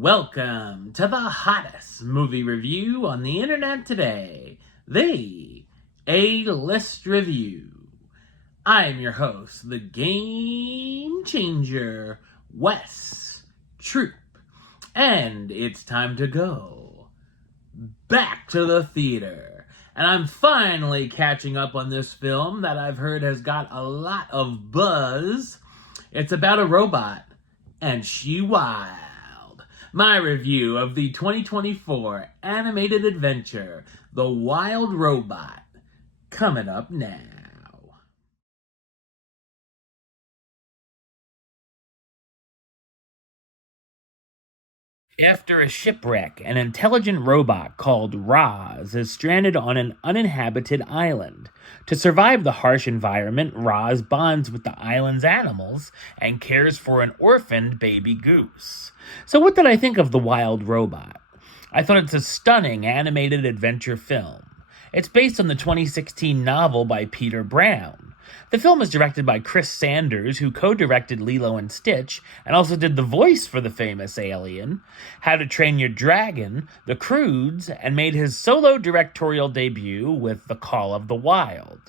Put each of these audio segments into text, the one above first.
Welcome to the hottest movie review on the internet today, the A-List Review. I'm your host, the Game Changer, Wes Troop, and it's time to go back to the theater. And I'm finally catching up on this film that I've heard has got a lot of buzz. It's about a robot, and she wild. My review of the 2024 animated adventure, The Wild Robot, coming up now. After a shipwreck, an intelligent robot called Roz is stranded on an uninhabited island. To survive the harsh environment, Roz bonds with the island's animals and cares for an orphaned baby goose. So what did I think of The Wild Robot? I thought it's a stunning animated adventure film. It's based on the 2016 novel by Peter Brown. The film is directed by Chris Sanders, who co-directed Lilo and Stitch, and also did the voice for the famous Alien, How to Train Your Dragon, The Croods, and made his solo directorial debut with The Call of the Wild.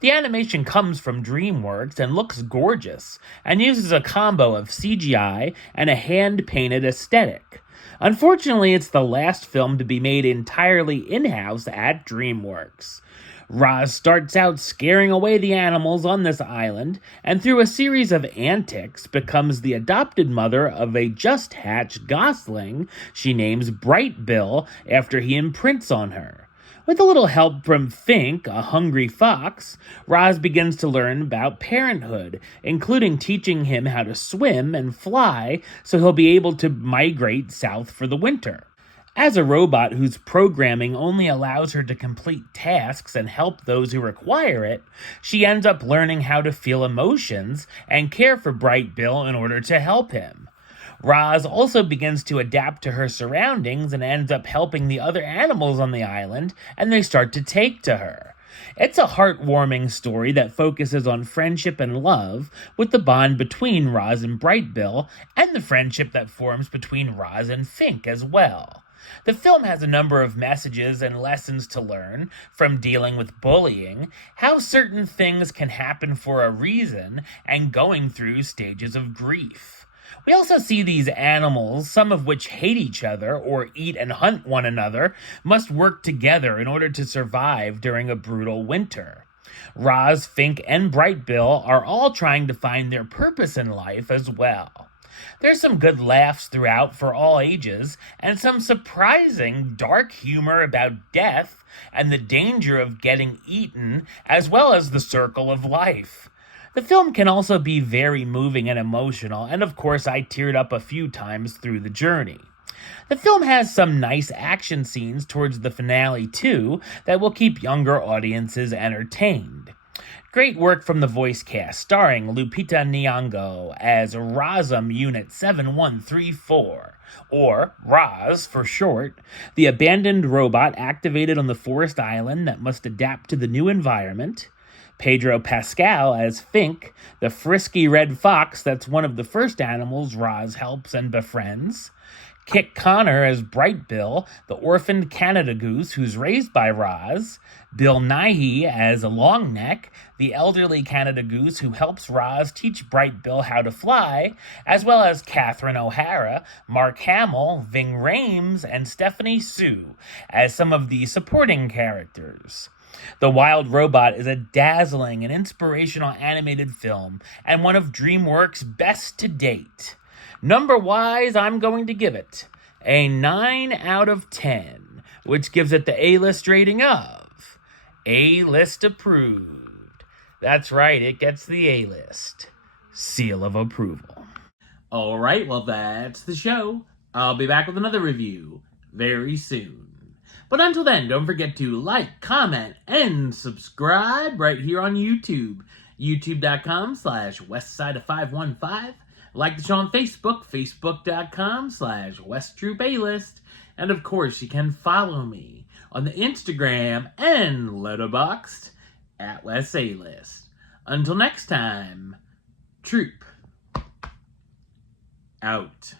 The animation comes from DreamWorks and looks gorgeous, and uses a combo of CGI and a hand-painted aesthetic. Unfortunately, it's the last film to be made entirely in-house at DreamWorks. Roz starts out scaring away the animals on this island, and through a series of antics becomes the adopted mother of a just-hatched gosling she names Bright Bill after he imprints on her. With a little help from Fink, a hungry fox, Roz begins to learn about parenthood, including teaching him how to swim and fly so he'll be able to migrate south for the winter. As a robot whose programming only allows her to complete tasks and help those who require it, she ends up learning how to feel emotions and care for Bright Bill in order to help him. Roz also begins to adapt to her surroundings and ends up helping the other animals on the island, and they start to take to her. It's a heartwarming story that focuses on friendship and love, with the bond between Roz and Bright Bill, and the friendship that forms between Roz and Fink as well. The film has a number of messages and lessons to learn, from dealing with bullying, how certain things can happen for a reason, and going through stages of grief. We also see these animals, some of which hate each other or eat and hunt one another, must work together in order to survive during a brutal winter. Roz, Fink, and Bright Bill are all trying to find their purpose in life as well. There's some good laughs throughout for all ages, and some surprising dark humor about death and the danger of getting eaten, as well as the circle of life. The film can also be very moving and emotional, and of course I teared up a few times through the journey. The film has some nice action scenes towards the finale too that will keep younger audiences entertained. Great work from the voice cast, starring Lupita Nyong'o as Razum Unit 7134, or Roz for short, the abandoned robot activated on the forest island that must adapt to the new environment. Pedro Pascal as Fink, the frisky red fox that's one of the first animals Roz helps and befriends. Kit Connor as Bright Bill, the orphaned Canada goose who's raised by Roz. Bill Nighy as Longneck, the elderly Canada goose who helps Roz teach Bright Bill how to fly, as well as Catherine O'Hara, Mark Hamill, Ving Rhames, and Stephanie Sue as some of the supporting characters. The Wild Robot is a dazzling and inspirational animated film, and one of DreamWorks' best to date. Number-wise, I'm going to give it a 9 out of 10, which gives it the A-list rating of A-list approved. That's right, it gets the A-list seal of approval. Alright, well that's the show. I'll be back with another review very soon. But until then, don't forget to like, comment, and subscribe right here on YouTube. youtube.com/westside515. Like the show on Facebook, facebook.com/WestTroopAlist. And of course, you can follow me on the Instagram and Letterboxd at WesAlist. Until next time, Troop out.